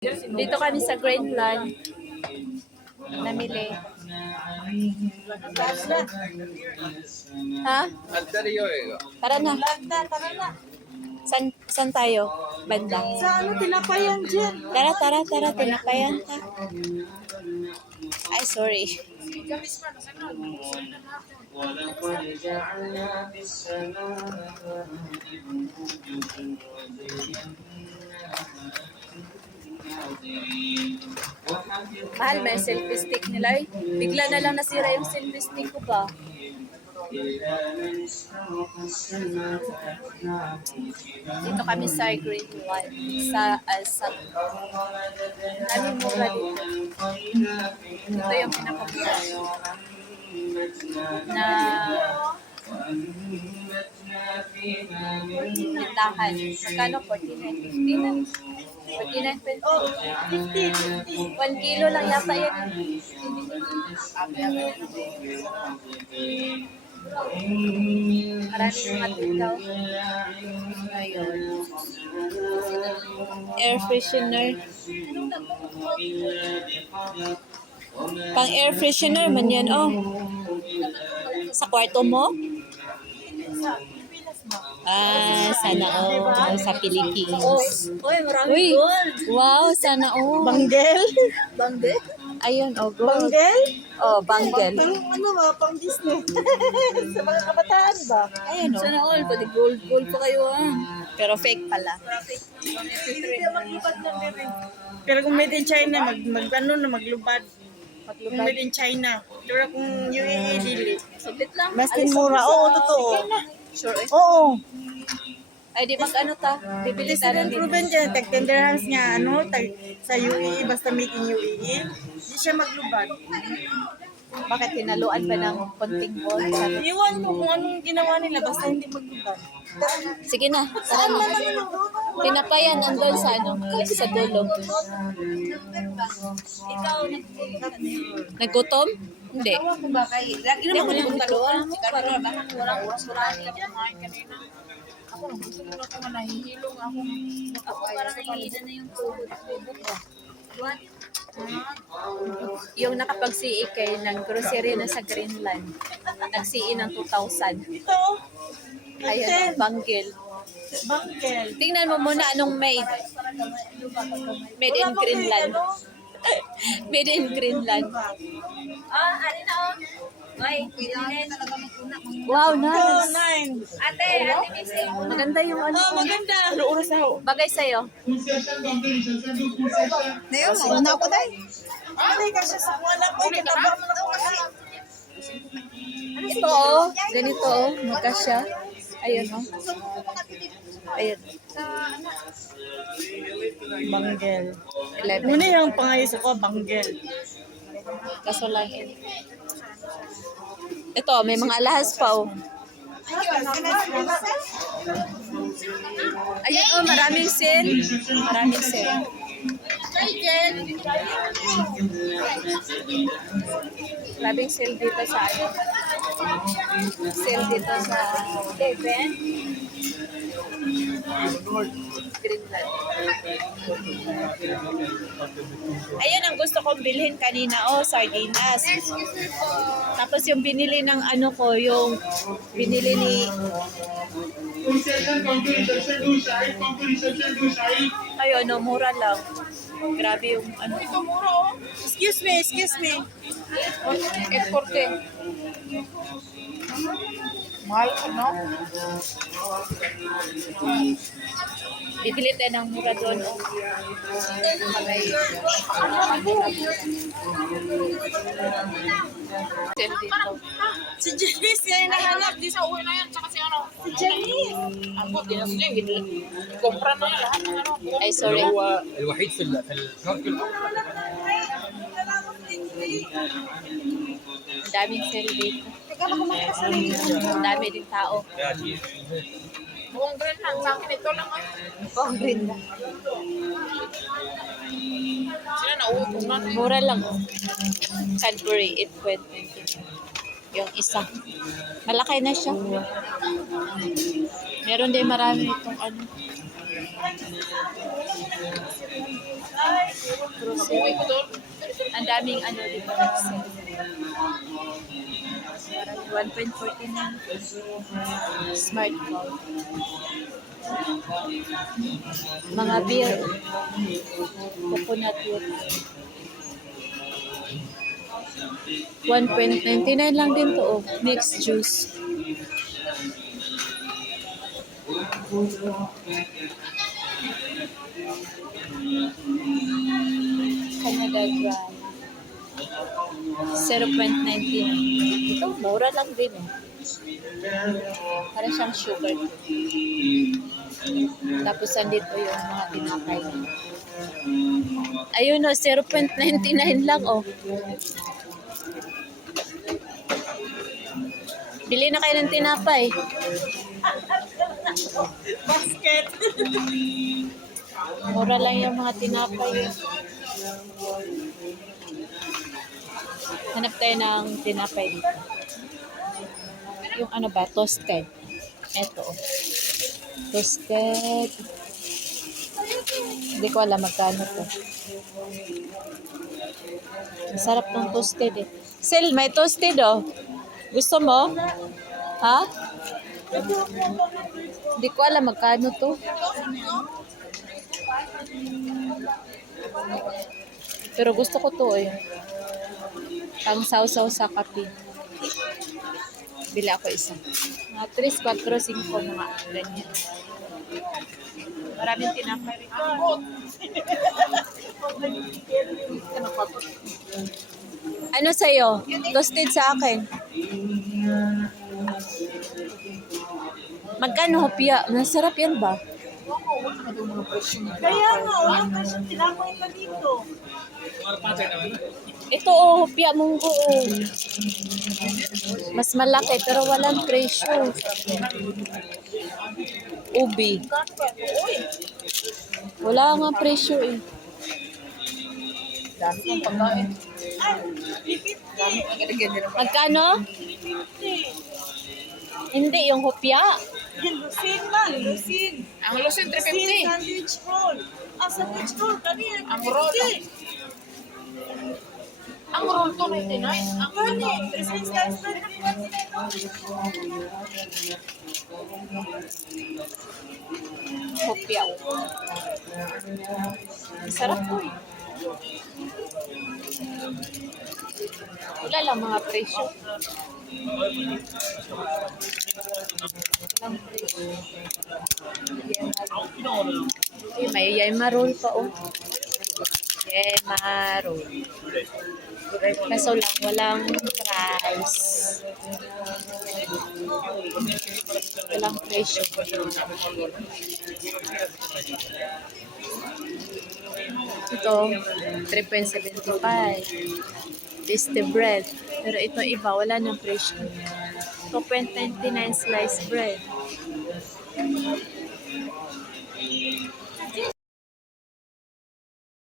Dito kami sa Greenland. Namili. Ha? Tara na. San tayo? Banda. Sa ano, tinapayan dyan. Tara, tinapayan. Ha? Ay, sorry. Mahal ba yung selfie stick nila? Bigla na lang nasira yung selfie stick ko ba? Dito kami sa grade 1 sa daming mura dito. Ito yung pinakamura na tindahan. Magkano? 49.50 na. 49.50. Oh, 50. 1 kilo lang yata yan. Maraming mga tindaw. Ayun. Air freshener. Pang air freshener man yan, oh. Sa kwarto mo? Ah, sana all sa Philippines. Uy, maraming gold. Wow, sana all. Banggel? Banggel? Ayun, oh, gold. Banggel? Oh, banggel. Pang ano ba, pang Disney. Sa mga kabataan ba? Ayun, oh. Sana all, pati gold pa kayo ah. Pero fake pala. Maglubad lang din. Pero kung made in China, maglubad. Kung made in China. Pero kung UAE, dili. Saglit lang. Mas mura. Oo, totoo. Sure. Oo. Ay, di mag-ano ta? Bibili tayo President Ruben dyan, tag 10 dirhams niya, sa UAE, basta made in UAE, hindi siya maglubad. Bakit tinaluan ba ng konting gold? Iwan ko kung anong ginawa nila, basta hindi maglubad. Sige na, tara na. Tinapayan nandun sa sa dulo. Ikaw, Nagutom? Hindi. lagi naman yung taluan. Para baka walang oras-oras ka kumain kanina. Ako, gusto ko lang kung nahihilong ako. Ako parang nahihida na yung tuhod ko. Yung nakapag-CE kay ng grocery na sa Greenland. Nag-CE ng 2,000. Ito, Ayun, banggel. Banggel. Tingnan mo muna anong made. Made in Greenland. Made in Greenland. Ano na oh. Ay, Wow, ito, nice. 9. Ate, Missy. Maganda yung ano. Oh, maganda. Ano oras ako? Bagay sa'yo. Ngayon, una ko dahil. Ay, kasi sa wala ko, kitabang mo na ako kasi. Ito oh, ganito oh, magkasya. Ayun oh. Ayun. Banggel. 11. Muna yung pangayos ako, banggel. Kaso lang yun. Ito, may mga alahas pa oh. Ayun oh, maraming sale. Maraming sale. Maraming sale dito sa ano. Sale dito sa Devon. Greenland. Ayun ang gusto kong bilhin kanina. Oh, sardinas. Tapos yung binili ng ano ko, yung binili ni... Ayun, no, mura lang. Grabe yung ano. Ito mura oh. Excuse me. Ekporte. Mahal ko, no? Bibili tayo ng mura doon. Oh. Sale dito. Si Janice, yan yung nahanap. Di sa uwi na yan, tsaka si ano. Si Janice. Ako, di na siya, kumpra na yan, lahat ng ano. Ay, sorry. هو الوحيد في الكوكب Ang daming sale dito. Ang dami din tao. Buong green lang, sa akin ito lang. Oh, green na. Sila nauutong na. Mura lang. Cadbury, 8.20. Yung isa. Malaki na siya. Meron din marami itong ano. Uwi ko doon. Ang daming ano dito. Parang 1.49 smartphone. Mga beer. Coconut water. 1.99 lang din to. Oh. Mixed juice. Canada Dry. 0.99. Ito, mura lang din. Oh. Parang siyang sugar. Tapos andito yung mga tinapay. Ayun o, 0.99 lang oh. Bili na kayo ng tinapay. Basket. Mura lang yung mga tinapay. Hanap tayo ng tinapay dito. Yung ano ba? Toasted. Eto. Oh. Toasted. Hindi ko alam magkano to. Masarap ng toasted eh. Sel, may toasted oh. Gusto mo? Ha? Hindi ko alam magkano to. Pero gusto ko to eh. Pang sausaw sa kape. Bila ako isa. Mga 3, 4, 5 mga ganyan. Maraming tinapay rito. Ano sa'yo? Toasted sa akin. Magkano hopya? Nasarap yan ba? Kaya nga, walang presyo tinapay ka dito. Ito oh, hopya munggo oh. Mas malaki pero walang presyo. Ubi. Wala nga presyo eh. Dami kong pagkain. Dami kong ganyan din. Magkano? Hindi, yung hopya. Lusin man, Lusin. Ang Lucien Lusin 350. sandwich roll. Sandwich roll, kanina. Ang roll. Ang roll to 99. Ang Kani, presents times 29. Hopya oh. Sarap po eh. Wala lang mga presyo. Walang presyo. Ay, may yema roll pa oh. Yema roll. Kaso lang, walang price. Walang presyo. Ito, 3.75. Tasty bread. Pero ito iba, wala nang presyo. 2.99 sliced bread.